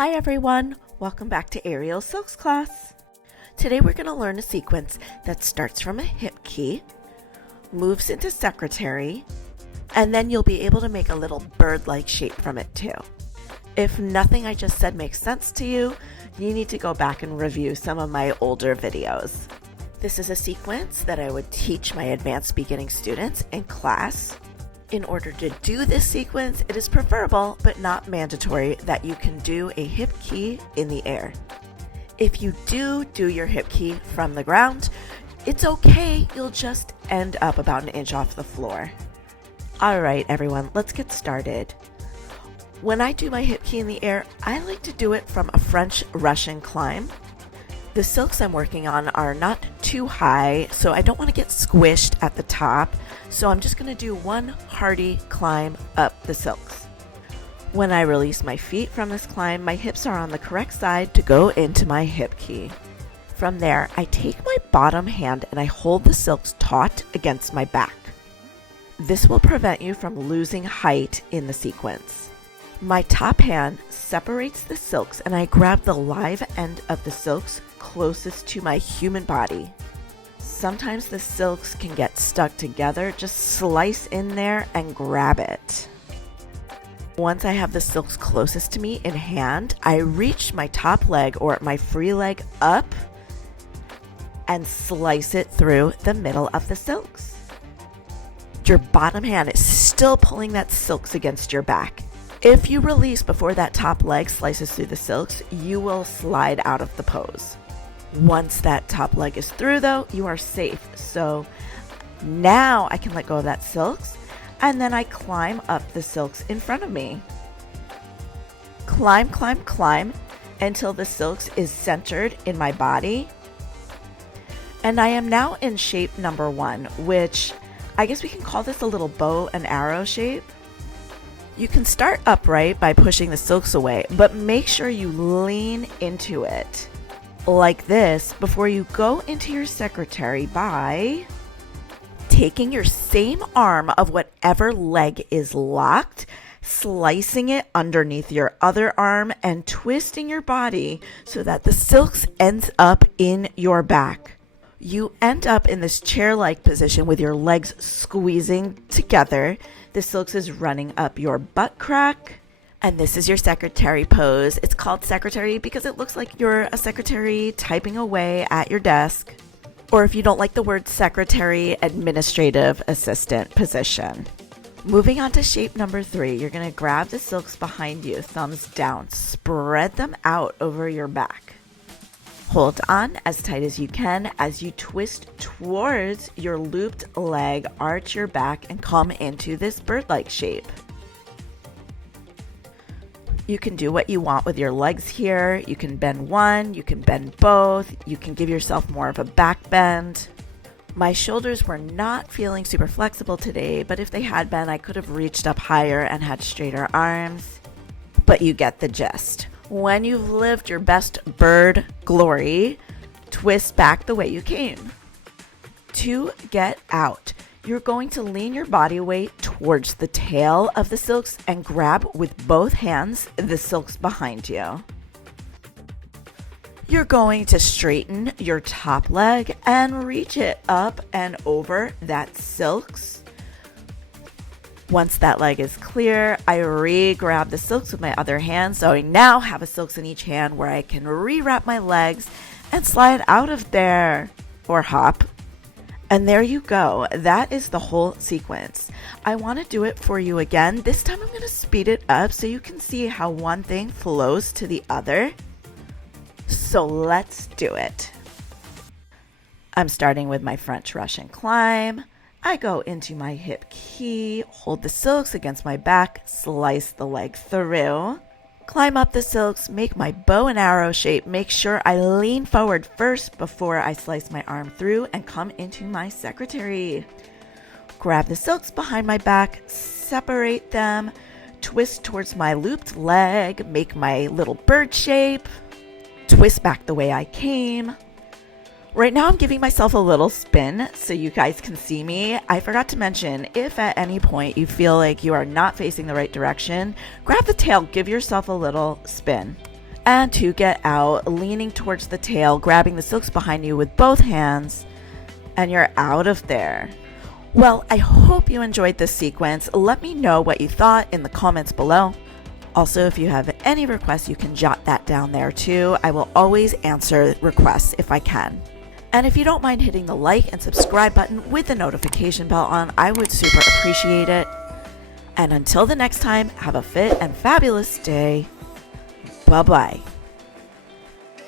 Hi everyone, welcome back to Aerial Silks class. Today we're going to learn a sequence that starts from a hip key, moves into secretary, and then you'll be able to make a little bird-like shape from it too. If nothing I just said makes sense to you, you need to go back and review some of my older videos. This is a sequence that I would teach my advanced beginning students in class. In order to do this sequence, it is preferable but not mandatory that you can do a hip key in the air. If you do your hip key from the ground, it's okay, you'll just end up about an inch off the floor. Alright everyone, let's get started. When I do my hip key in the air, I like to do it from a French Russian climb. The silks I'm working on are not too high, so I don't want to get squished at the top, so I'm just going to do one hearty climb up the silks. When I release my feet from this climb, my hips are on the correct side to go into my hip key. From there, I take my bottom hand and I hold the silks taut against my back. This will prevent you from losing height in the sequence. My top hand separates the silks and I grab the live end of the silks closest to my human body. Sometimes the silks can get stuck together. Just slice in there and grab it. Once I have the silks closest to me in hand, I reach my top leg or my free leg up and slice it through the middle of the silks. Your bottom hand is still pulling that silks against your back. If you release before that top leg slices through the silks, you will slide out of the pose. Once that top leg is through though, you are safe. So now I can let go of that silks and then I climb up the silks in front of me. Climb until the silks is centered in my body. And I am now in shape number 1, which I guess we can call this a little bow and arrow shape. You can start upright by pushing the silks away, but make sure you lean into it like this before you go into your secretary by taking your same arm of whatever leg is locked, slicing it underneath your other arm, and twisting your body so that the silks ends up in your back. You end up in this chair-like position with your legs squeezing together. The silks is running up your butt crack. And this is your secretary pose. It's called secretary because it looks like you're a secretary typing away at your desk. Or if you don't like the word secretary, administrative assistant position. Moving on to shape number 3, you're going to grab the silks behind you, thumbs down, spread them out over your back. Hold on as tight as you can as you twist towards your looped leg, arch your back, and come into this bird-like shape. You can do what you want with your legs here. You can bend one, you can bend both, you can give yourself more of a back bend. My shoulders were not feeling super flexible today, but if they had been, I could have reached up higher and had straighter arms. But you get the gist. When you've lived your best bird glory, twist back the way you came. To get out, you're going to lean your body weight towards the tail of the silks and grab with both hands the silks behind you. You're going to straighten your top leg and reach it up and over that silks. Once that leg is clear, I re-grab the silks with my other hand, so I now have a silks in each hand where I can re-wrap my legs and slide out of there, or hop. And there you go. That is the whole sequence. I want to do it for you again. This time I'm going to speed it up so you can see how one thing flows to the other. So let's do it. I'm starting with my French Russian climb. I go into my hip key, hold the silks against my back, slice the leg through, climb up the silks, make my bow and arrow shape, make sure I lean forward first before I slice my arm through and come into my secretary. Grab the silks behind my back, separate them, twist towards my looped leg, make my little bird shape, twist back the way I came. Right now I'm giving myself a little spin so you guys can see me. I forgot to mention, if at any point you feel like you are not facing the right direction, grab the tail, give yourself a little spin. and to get out, leaning towards the tail, grabbing the silks behind you with both hands, and you're out of there. Well, I hope you enjoyed this sequence. Let me know what you thought in the comments below. Also, if you have any requests, you can jot that down there too. I will always answer requests if I can. And if you don't mind hitting the like and subscribe button with the notification bell on, I would super appreciate it. And until the next time, have a fit and fabulous day. Bye-bye.